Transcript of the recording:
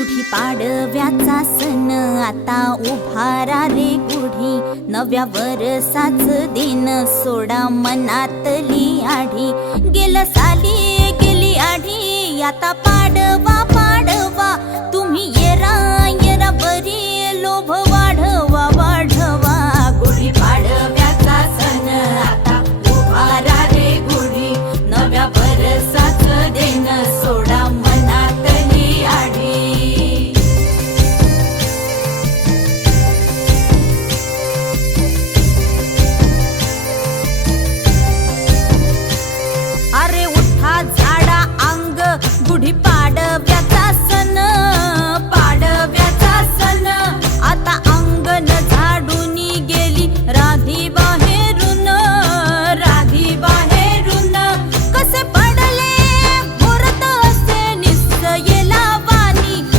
गुढी पाडव्याचा सण आता उभारा रे गुढी, नव्या वरसाच दिन सोडा मनातली आढी। गेलं साली गेली आढी, आता पाडवा